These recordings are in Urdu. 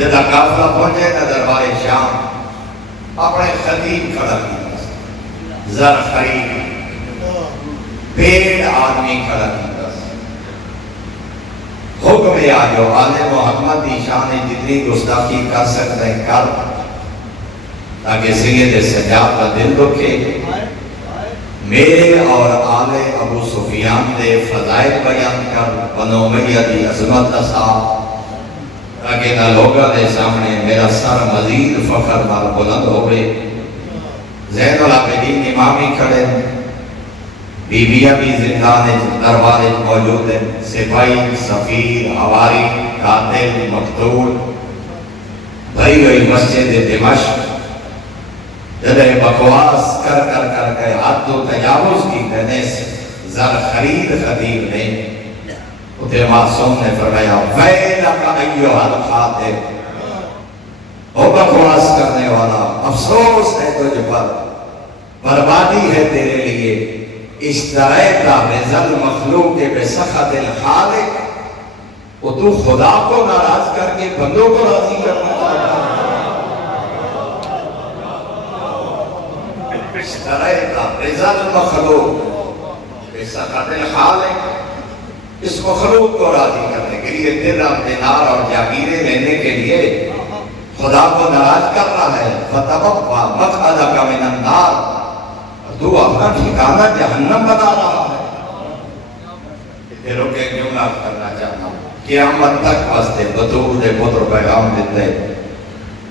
جب قافلہ پہنچے نہ دربار شام اپنے خطیب کھڑا کیا زر خرید پیڑ آدمی کھڑا کیا حکم آ جو آل محمد کی شان جتنی گستاخی کر سکتے ہیں کر تاکہ سید سجاد کا دل دکھے میرے اور آل ابو سفیان دے فضائل بیان کر بنو امیہ دی عظمت دسا تاکہ نہ لوگا دے سامنے میرا سر مزید فخر بار بلند ہوئے زین العابدین امامی کھڑے بیویاں بھی زندان دربار موجود ہیں سپاہی سفیر حواری قاتل مقتول بھائی ہوئی مسجد دمشق جدے بکواس کر کر کر کے حد و تجاوز کی کہنے سے زر خرید خطیب نے اتنے معصوم نے فرمایا ویلک ایھا الخاطب او بکواس کرنے والا افسوس ہے تجھ پر بربادی ہے تیرے لیے اشتریتا بذل مخلوق بسخط الخالق وہ تو خدا کو ناراض کر کے بندوں کو راضی کرنا چاہتا اشتریتا بذل مخلوق بسخط الخالق اس مخلوق کو راضی کرنے کے لیے درہم دینار اور جاگیریں لینے کے لیے خدا کو ناراض کر رہا ہے فتبوا مقعدک من النار تو اپنا ٹھکانہ جہنم بنا رہا ہے تیروں کے جملہ کرنا چاہتا ہوں قیامت تک واسطے بطور دے پتر پیغام دیتے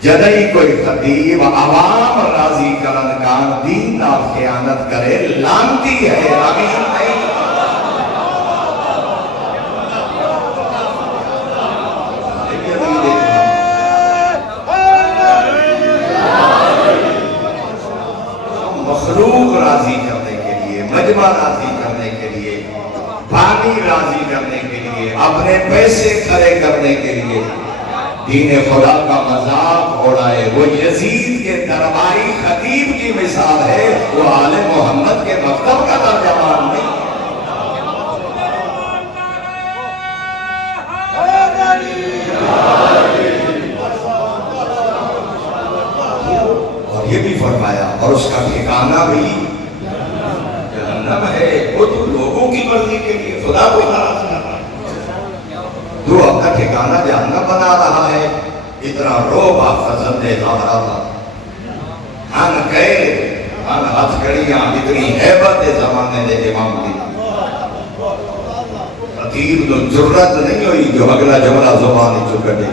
جدہی کوئی خطیب عوام راضی کرنکان دین نال خیانت کرے لانتی ہے امین نہیں مخلوق راضی کرنے کے لیے مجمع راضی کرنے کے لیے پانی راضی کرنے کے لیے اپنے پیسے کھڑے کرنے کے لیے دین خدا کا مذاق اڑائے وہ یزید کے درباری خطیب کی مثال ہے وہ آل محمد کے مکتب کا ترجمان نہیں اور یہ بھی فرمایا اور اس کا ٹھکانہ بھی جہنم ہے وہ تو لوگوں کی مرضی کے لیے خدا کو ناراض کر رہا ہے تو اپنا ٹھکانہ جہنم بنا رہا ہے اتنا روب آپ فضل دے ظاہرہ تھا ہن کہے ہن ہتھ کڑیاں اتنی حیبت زمانے دے امام دی خطیب تو جرت نہیں ہوئی جو اگلا جملہ زبانی چکے دے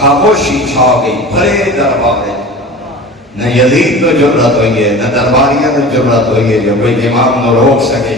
خاموشی چھا گئی بھرے دربارے نہ یزید تو جرت ہوئی ہے نہ درباریہ تو جرت ہوئی ہے جو کوئی امام نہ روک سکے